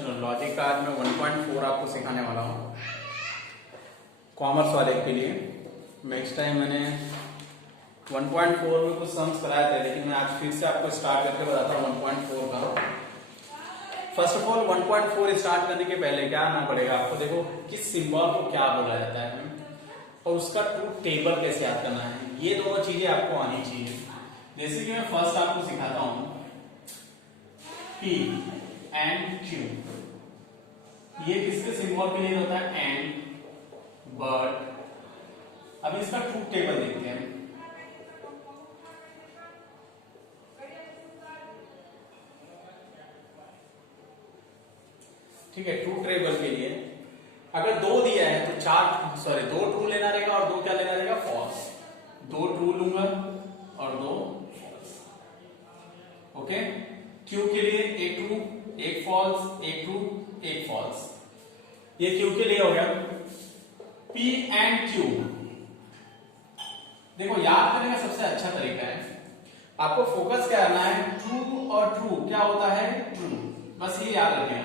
चलो लॉजिक का आज मैं 1.4 आपको सिखाने वाला हूँ कॉमर्स वाले के लिए। नेक्स्ट टाइम मैंने 1.4 में कुछ सम्स कराए थे, लेकिन मैं आज फिर से आपको स्टार्ट करके बताता हूँ 1.4 का। फर्स्ट ऑफ ऑल 1.4 स्टार्ट करने के पहले क्या आना पड़ेगा आपको, देखो किस सिंबल को क्या बोला जाता है और उसका ट्रूथ टेबल कैसे याद करना है, ये दोनों चीजें आपको आनी चाहिए। जैसे कि मैं फर्स्ट आपको सिखाता हूँ P एंड Q, ये किसके सिंबल के लिए होता है, एंड, बट। अब इसका ट्रूथ टेबल देखते हैं। ठीक है, ट्रूथ टेबल के लिए अगर दो दिया है तो दो ट्रू लेना रहेगा और दो क्या लेना रहेगा, फॉल्स। दो ट्रू लूंगा और दो फॉल्स। ओके, क्यू के लिए एक ट्रू एक फॉल्स, एक ट्रू एक फॉल्स। ये क्यू के लिए हो गया। पी एंड क्यू, देखो याद करने का सबसे अच्छा तरीका है, आपको फोकस क्या करना है, ट्रू और ट्रू क्या होता है, ट्रू, बस ये याद रखना।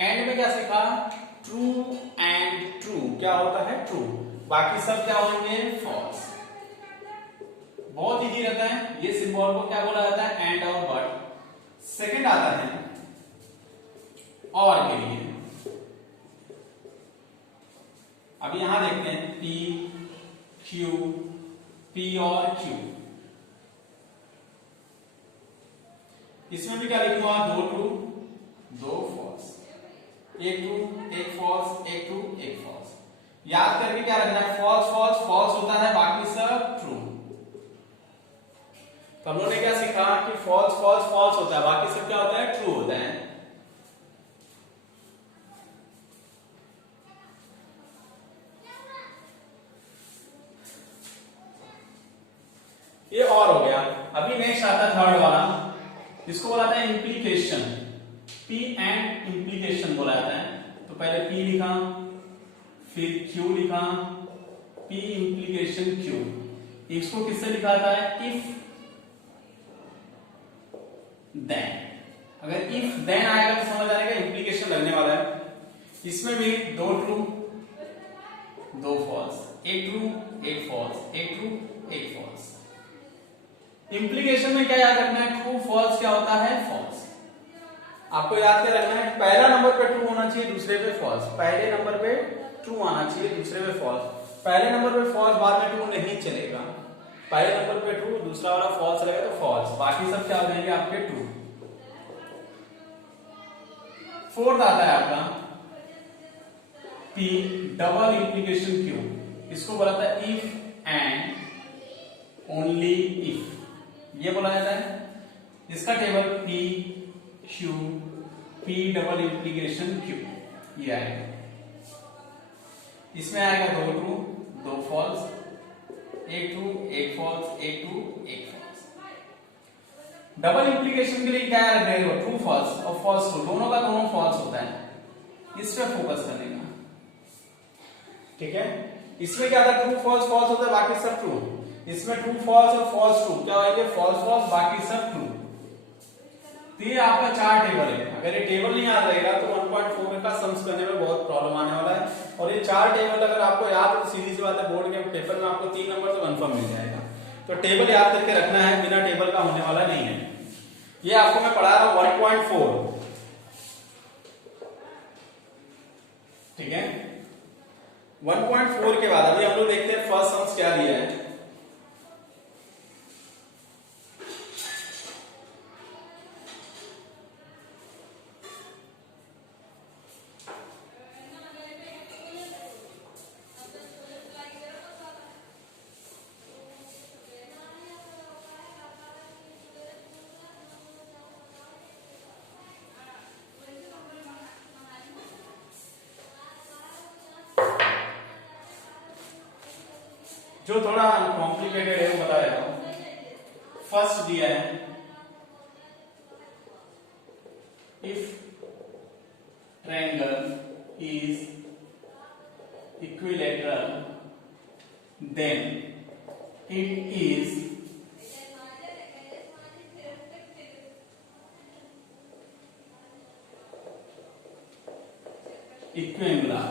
एंड में क्या सीखा, ट्रू एंड ट्रू क्या होता है, ट्रू, बाकी सब क्या होंगे, फॉल्स। बहुत इजी रहता है, ये सिंबल को क्या बोला जाता है, एंड और बट। सेकंड आता है और के लिए। अब यहां देखते हैं P Q, P और Q, इसमें भी क्या लिखूंगा, दो ट्रू दो फॉल्स, एक ट्रू एक फॉल्स, एक ट्रू एक फॉल्स। याद करके क्या रखना है, फॉल्स फॉल्स फॉल्स होता है, बाकी सब ट्रू। तो हम लोगों ने क्या सीखा कि फॉल्स फॉल्स फॉल्स होता है, बाकी सब क्या होता है, ट्रू होता है। ये और हो गया। अभी नेक्स्ट आता है थर्ड वाला, इसको बोला जाता है इंप्लीकेशन। P एंड इंप्लीकेशन बोला जाता है। तो पहले P लिखा, फिर Q लिखा, P इंप्लीकेशन Q। इसको किससे लिखा जाता है, इफ देन। अगर इफ देन आएगा तो समझ आएगा इंप्लीकेशन लगने वाला है। इसमें भी दो ट्रू दो फॉल्स, एक ट्रू एक फॉल्स, एक ट्रू एक फॉल्स। इंप्लीकेशन में क्या याद रखना है, ट्रू फॉल्स क्या होता है, फॉल्स। आपको याद क्या रखना है, पहला नंबर पे ट्रू होना चाहिए, दूसरे पे फॉल्स। पहले नंबर पे ट्रू आना चाहिए, दूसरे पे फॉल्स। पहले नंबर पे फॉल्स, बाद में ट्रू नहीं चलेगा। पहले नंबर पे ट्रू, दूसरा वाला फॉल्स रहेगा तो फॉल्स, बाकी सब क्या हो जाएंगे आपके ट्रू। फोर्थ आता है आपका P डबल इंप्लीकेशन Q। इसको बोला था इफ एंड ओनली इफ, ये बोला जाता है। इसका table P Q, P double implication Q, ये आएगा। इसमें आएगा दो ट्रू दो फॉल्स, एक ट्रू एक फॉल्स, एक ट्रू एक फॉल्स। डबल इंप्लीकेशन के लिए क्या रहेगा, ट्रू फॉल्स और फॉल्स ट्रू, दोनों का दोनों फॉल्स होता है। इस पे फोकस करने का, ठीक है। इसमें क्या था, ट्रू फॉल्स फॉल्स होता है, बाकी सब ट्रू। इसमें ट्रू फॉल्स और फॉल्स ट्रू क्या होंगे, फॉल्स फॉल्स, बाकी सब ट्रू। तो ये आपका चार टेबल है। अगर ये टेबल नहीं याद रहेगा तो 1.4 का सम्स करने में बहुत प्रॉब्लम आने वाला है। और ये चार टेबल अगर आपको याद हो तो सीधी सी बात है, बोर्ड के पेपर में आपको 3 नंबर तो कंफर्म मिल जाएगा। तो टेबल याद करके रखना है, बिना टेबल का होने वाला नहीं है। ये आपको मैं पढ़ा रहा हूं 1.4, ठीक है। 1.4 के बाद अभी हम लोग देखते हैं फर्स्ट सम्स क्या दिया है। जो थोड़ा कॉम्प्लिकेटेड है वो बता देता हूं। फर्स्ट दिया है, if triangle is equilateral then it is equiangular.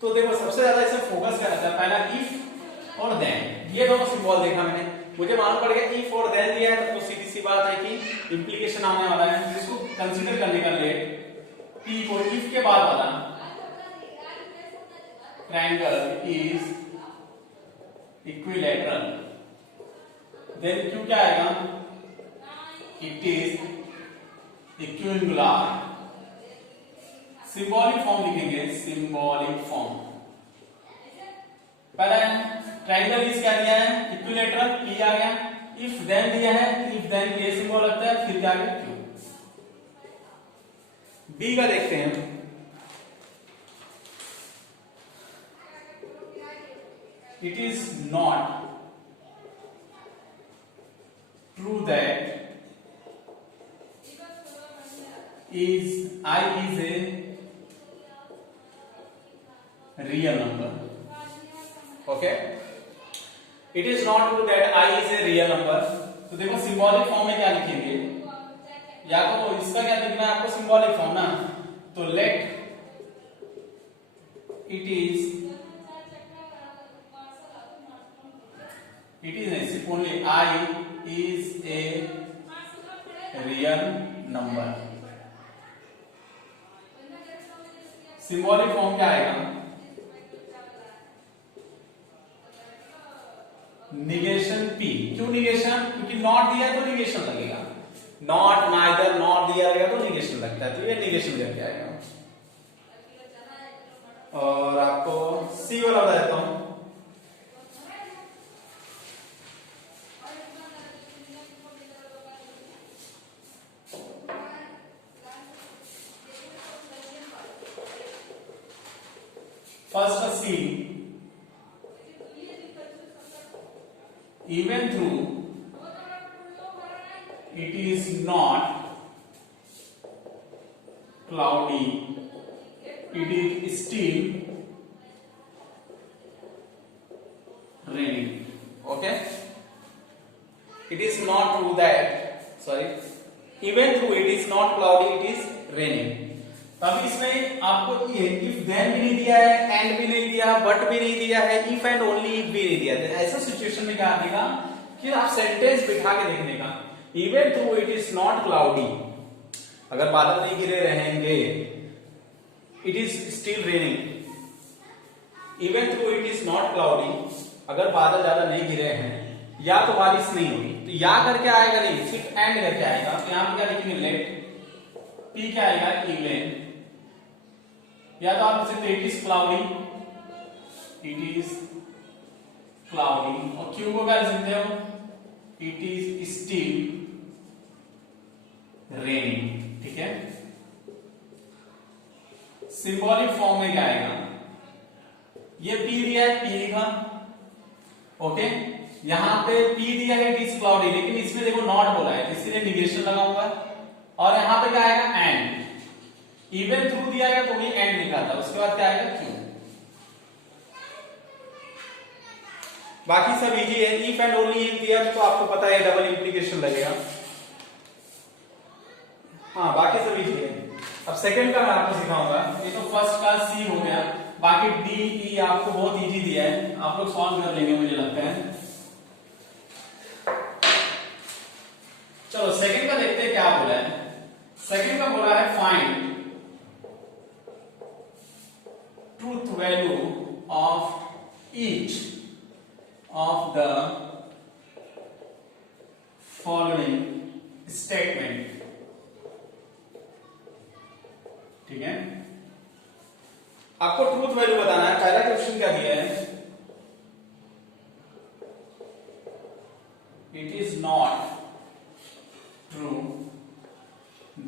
तो देखो सबसे ज्यादा इसे फोकस क्या रहता है, पहला इफ और देन, ये दोनों सिंबल देखा मैंने, मुझे मालूम पड़ गया इफ और देन दिया है, तो सीधी सी बात है कि इंप्लीकेशन आने वाला है, जिसको कंसीडर करने का लेट पी को इफ के बाद वाला triangle is equilateral, then Q क्या आएगा, it is equiangular. Symbolic form लिखेंगे, सिंबॉलिक फॉर्म, पहला ट्रायंगल इज क्या दिया है, इक्विलैटरल, पी आ गया, इफ देन दिया है, इफ देन ये सिंबल लगता है, फिर क्या गया क्यू। बी का देखते हैं, it is not true that I is a real number. Okay, it is not true that I is a real number. तो देखो सिंबॉलिक फॉर्म में क्या लिखेंगे, या तो इसका क्या लिखना है आपको, सिंबॉलिक फॉर्म ना, तो लेट इट इज नहीं, only I is a real number। Symbolic form क्या आएगा, निगेशन पी। क्यों निगेशन, क्योंकि नॉट दिया है तो निगेशन लगेगा, नॉट नाइदर नॉट दिया रहेगा तो निगेशन लगता है, तो ये निगेशन करके आएगा। और आपको सी वाला बता देता हूं, first see, even though it is not cloudy, it is still raining. Okay, it is not true that, sorry, even though it is not cloudy, it is raining। तब इसमें आपको ये इफ देन भी नहीं दिया है, एंड भी नहीं दिया, बट भी नहीं दिया है, इफ एंड ओनली इफ भी नहीं दिया है, ऐसा सिचुएशन में क्या आएगा कि आप सेंटेंस बिठा के देखने का, even through it is not cloudy, अगर बादल नहीं गिरे रहेंगे, it is still raining, even through it is not cloudy, अगर बादल ज्यादा नहीं गिरे हैं या तो बारिश नहीं होगी, तो या करके आएगा नहीं, सिर्फ एंड करके आएगा, तो यहां पर क्या लिखेंगे, लेट पी क्या आएगा, इवन, या तो आप लिख सकते it is cloudy, it is cloudy, और क्यू को क्या लिख सकते हो, इट इज स्टिल रेनिंग। ठीक है, सिंबॉलिक फॉर्म में क्या आएगा, ये पी दिया है, पी लिखा, ओके, यहां पे पी दिया है, इट इज क्लाउडी, लेकिन इसमें देखो नॉट बोला है, इसीलिए निगेशन लगाऊंगा, और यहां पे क्या आएगा, एंड, इवन थ्रू दिया गया तो भी एंड लिखा था, उसके बाद क्या आएगा, क्यू। बाकी सब इजी है, इफ एंड ओनली इफ दिया तो आपको पता है डबल इंप्लीकेशन लगेगा, हाँ बाकी सब इजी है। अब सेकंड का मैं आपको सिखाऊंगा, ये तो फर्स्ट का सी हो गया, बाकी डी ई आपको बहुत इजी दिया है, आप लोग सॉल्व कर लेंगे मुझे लगता है। चलो सेकंड का देखते हैं क्या बोला है, सेकंड का बोला है find truth value of each of the following statement। ठीक है, आपको ट्रूथ वैल्यू बताना है। पहला क्वेश्चन क्या दिया है, it is not true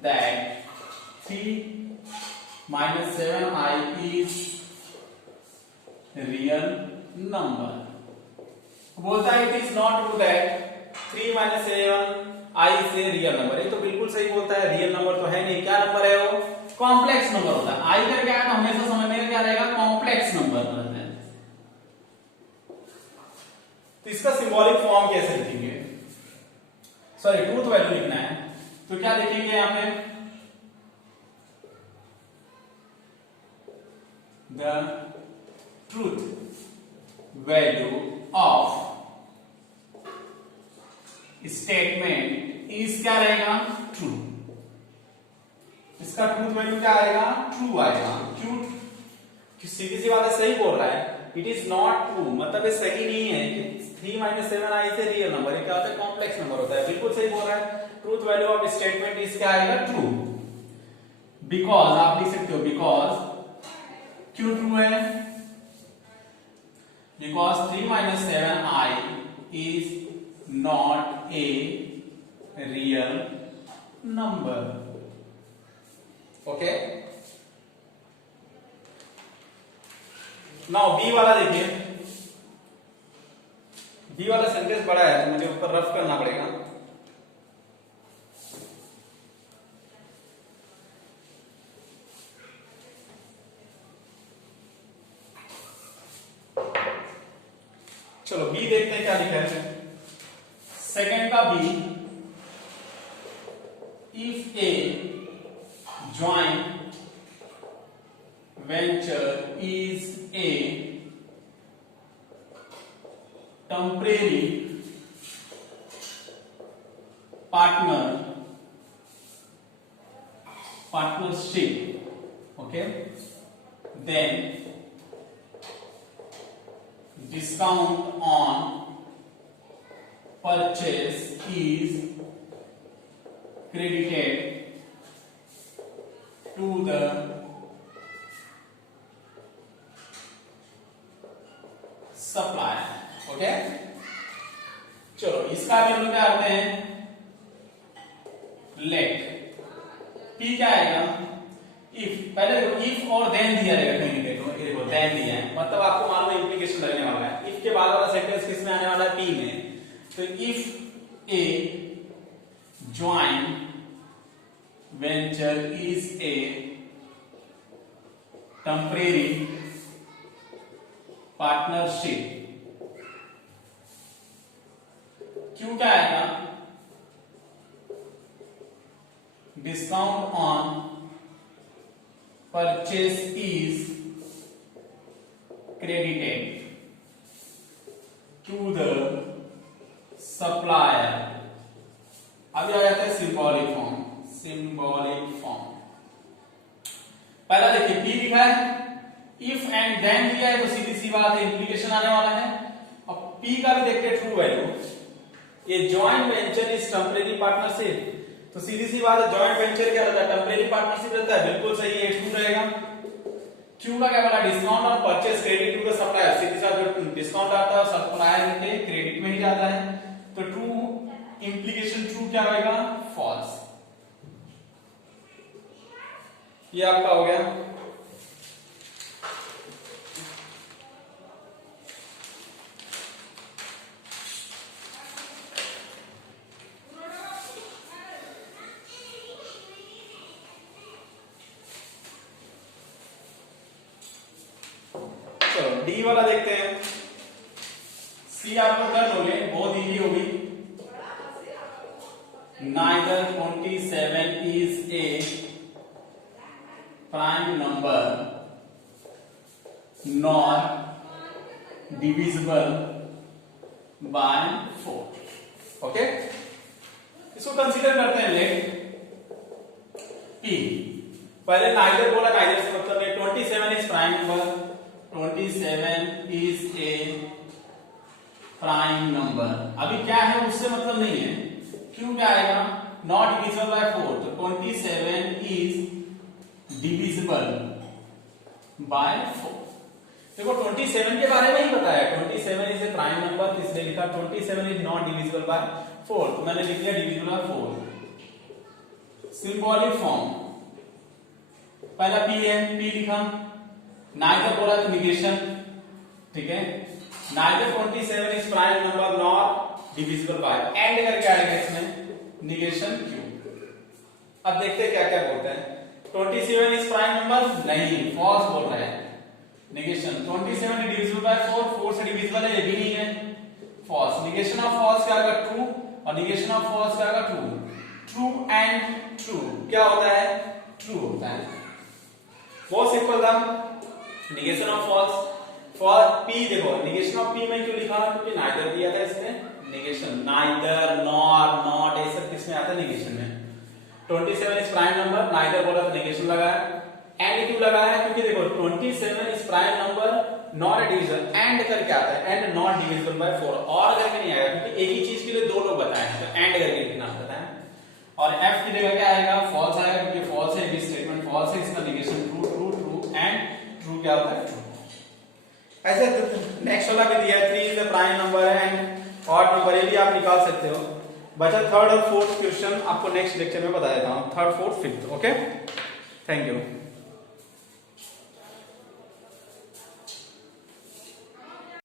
that 3 - 7i is real number. बोलता है it is not true that 3 - 7i से रियल नंबर, ये तो बिल्कुल सही बोलता है, रियल नंबर तो है नहीं, क्या नंबर है वो, कॉम्प्लेक्स नंबर होता है, आई करके आया तो हमेशा समझने का क्या रहेगा, कॉम्प्लेक्स नंबर रहता है। तो इसका सिंबॉलिक फॉर्म कैसे लिखेंगे, सॉरी ट्रूथ वैल्यू लिखना है, तो क्या लिखेंगे यहाँ पे, the truth value of statement is क्या रहेगा, ट्रू। इसका ट्रूथ वैल्यू क्या आएगा, ट्रू आएगा। क्यों, सीधी सी बात है, सही बोल रहा है। इट इज नॉट ट्रू मतलब ये सही नहीं है कि 3 - 7i से रियल नंबर, ये क्या होता है, कॉम्प्लेक्स नंबर होता है। बिल्कुल सही बोल रहा है। Truth value of statement is क्या आएगा, ट्रू। बिकॉज आप लिख सकते हो, बिकॉज क्यों ट्रू है, because 3 - 7i is not a real number. Okay, now B वाला देखिए। बी वाला सेंटेंस बड़ा है तो मुझे ऊपर रफ करना पड़ेगा। चलो बी देखते हैं क्या लिखा है। सेकंड का B, if a joint venture is a temporary partnership, okay, then discount on purchase is credited to the supplier, okay. चलो इसका वैल्यू क्या करते हैं, लेट पी क्या आएगा, इफ, पहले इफ और देन दिया रहेगा कहीं देखो, देखो देन दिया है मतलब आपको मालूम है इंप्लीकेशन लगने वाला है। इफ के बाद वाला सेंटेंस किस में आने वाला है, पी में। तो if a joint venture is a temporary partnership, क्यों क्या आएगा, discount on purchase is credited to the supplier. अभी आ जाता है सिंबॉलिक फॉर्म। सिंबॉलिक फॉर्म पहला देखिए, पी लिखा है, इफ एंड देन दिया है तो सीधी सी बात है इंप्लीकेशन आने वाला है। अब पी का भी देखते हैं ट्रू वैल्यू, ये joint venture is temporary partnership, तो सीधी सी बात है जॉइंट वेंचर क्या रहता है, टेम्परेरी पार्टनरशिप रहता है। बिल्कुल सही है, ट्रू रहेगा। क्यों का क्या बोला, डिस्काउंट और purchase credit to the supplier, सीधी सा जो डिस्काउंट आता है सप्लायर के क्रेडिट में ही जाता है, तो ट्रू इंप्लीकेशन ट्रू क्या होगा, फॉल्स। ये आपका हो गया। चलो डी वाला देखते हैं। सी आप लोग कर लोगे, बहुत इजी होगी। Neither 27 is a prime number nor divisible by 4, okay. इसको कंसीडर करते हैं, लेट पी। पहले नाइदर बोला, नाइदर से मतलब नहीं, 27 is prime number, 27 is a prime number. अभी क्या है उससे मतलब नहीं है, क्यों क्या आएगा, नॉट डिविजिबल बाय 4, तो 27 इज डिविजिबल बाय 4। देखो 27 के बारे में ही बताया, 27 इज ए प्राइम नंबर, इसलिए लिखा 27 इज नॉट डिविजिबल बाय 4, तो मैंने लिख दिया डिविजिबल बाय 4। सिंबॉलिक फॉर्म, पहला पी है, पी लिखा, नाइदर बोला तो निगेशन, ठीक है। Neither 27 is prime number nor divisible by, and करके आएगा इसमें निगेशन क्यू। अब देखते हैं क्या क्या बोलते हैं। 27 इज प्राइम नंबर, नहीं, फॉल्स बोल रहा है। निगेशन 27 डिविजिबल बाय 4, 4 से डिविजिबल है, ये भी नहीं है, फॉल्स। निगेशन ऑफ फॉल्स क्या होगा, ट्रू, और निगेशन ऑफ फॉल्स क्या होगा, ट्रू। ट्रू एंड ट्रू क्या होता है, ट्रू होता है। बहुत सिंपल था। Negation of false for P, देखो नेगेशन ऑफ पी में क्यों लिखा, क्योंकि नाइदर दिया था इसमें, नेगेशन नाइदर नॉर नॉट ये सब किसमें आता है, नेगेशन में। 27 इज प्राइम नंबर, नाइदर बोला तो नेगेशन लगाया, एंड क्यों लगाया, क्योंकि देखो 27 is prime number not a division, and करके आता है, एंड नॉट डिविजिबल बाय 4, और करके नहीं आएगा, क्योंकि एक ही चीज के लिए दो लोग बताए हैं, तो एंड करके लिखना होता है। और एफ की जगह क्या आएगा, फॉल्स आएगा, क्योंकि फॉल्स है, दिस स्टेटमेंट फॉल्स है, इसका negation true true true, and true क्या होता है, ट्रू। ऐसे नेक्स्ट वाला भी दिया है, 3 is the prime number and odd number, ये भी आप निकाल सकते हो। बचा थर्ड और फोर्थ क्वेश्चन, आपको नेक्स्ट लेक्चर में बता देता हूँ, third fourth fifth. Okay, thank you.